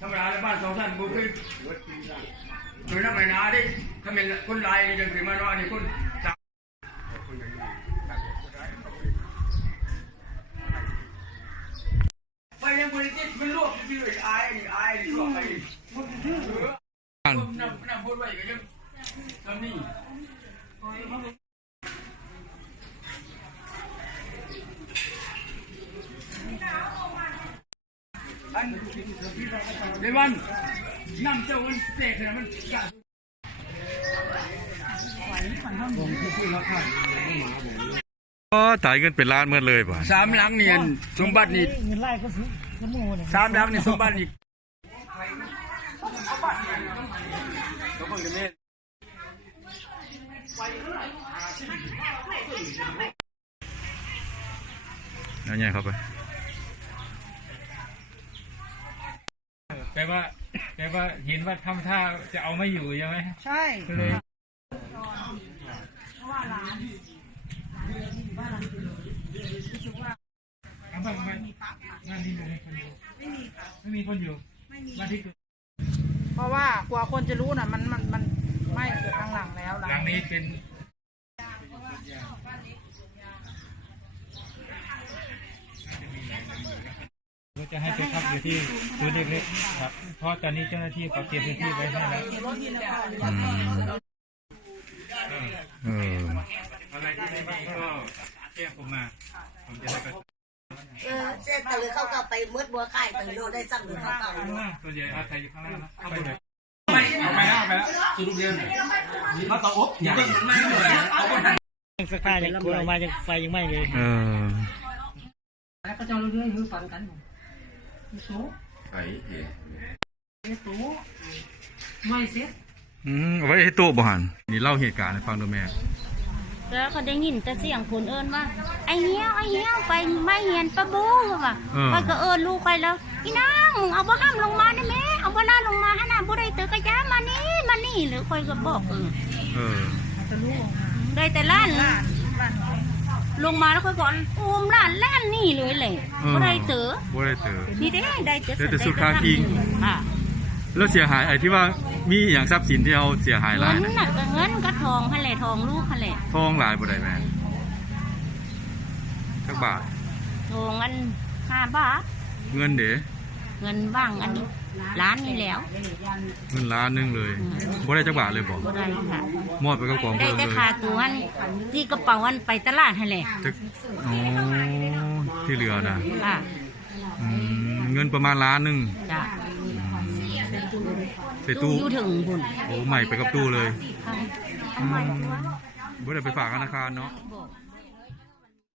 ธรรมดาในบ้านสองท่านบุกขึ้นหน่วยนักไหนนาดิถ้าเป็นคนลายนี่ยังถือมาเนาะอันนี้คนสามไปยังบริจิตมันลวกที่เลยอายนี่อายนี่ลวกไปเออนั่งนั่งพูดไว้ก็ยังทำนี่ อันในวันน้ำเจ้ามันเตะขนาดมันกะอ๋อจ่ายเงินเป็นล้านเมื่อเลยป่ะสามหลังเนียนสมบัตินี่เงินไล่ก็ซื้อสมูเนี่ยสามหลังนี่สมบัตินี่นั่นไงเข้าไป แปล ว่าแปลว่าเห็นว่าทำท่าจะเอาไม่อยู่ใช่ไหมใช่ก็เลยเอาบ้านบ้านบ้านนี้อยู่ในคนอยู่ไม่มีค่ะไม่มีคนอยู่บ้านที่เกิดเพราะว่ากว่าคนจะรู้น่ะมันมันมันไหม้เกิดข้างหลังแล้วหลังนี้เป็นเรา จะให้ไปพักอยู่ที่ศูนย์เล็กๆครับ เพราะตอนนี้เจ้าหน้าที่เขาเตรียมพื้นที่ไว้ให้แล้วอืมเอออะไรที่ไม่ดีก็แจ้งผมมา ผมจะได้ไปเออเส้นตื่นเข้าก็ไปมืดบัวไข่ตื่นโดนได้สั่งหรือเข้าเก่าข้างล่างส่วนใหญ่อาศัยอยู่ข้างล่างนะเข้าไปเลยยังสักผ้ายังกลัวมายังไฟยังไหม้เลย เออ แล้วก็จะเรื่อยๆมือฟันกัน โซ่โซ่ไม่เสร็จอืมเอาไว้ให้โต๊ะบ่หันนี่เล่าเหตุการณ์ให้ฟังดูแม่ แล้วเขาได้ยินแต่เสียงคนเอิ้นว่าไอ้เหี้ยวไอ้เหี้ยวไปไม่เหียนปะบูว่ะเออ ไปก็เอิ้นลูกไปแล้วอีนางเอาบ่ห้ามลงมาได้แม่เอาบ่ล่าลงมาให้น่ะบ่ได้เตอกระยามานี่มานี่หรือคอยก็บอกเออเออได้แต่ล้าน ลงมาแล้วค่อยก่อนอุ้มล้านล้านนี่เลยแหละเออบ่ได้เตอบ่ได้เตอ นี่ได้ได้แต่ได้แต่สุดค่าทิ้งค่ะแล้วเสียหายไอ้ที่ว่ามีอย่างทรัพย์สินที่เอาเสียหายหเงิลายนนะน่ะก็เงินก็ทองหั่นแหละทองลูกหั่นแหละทองหลายบ่ได้แม่สักบาททองอัน5บาทเงินเด้ เงินบ้างอันนี้ล้านนี่แล้วเงินล้านหนึงเลยบ่ได้จักบาทเลยบ่บ่ได้ค่ะมอบไปกับกองได้เพิ่มแต่เลยค่าตัวอันที่กระเป๋าอันไปตลาดให้แหละจักอ๋อที่เหลือนะค่ะอืมเงินประมาณล้านหนึงจ้ะใส่ตู้อยู่ถึงบุญโอ้ใหม่ไปกับตู้เลยค่ะทำไมตัวบ่ได้ไปฝากธนาคารเนาะ บอก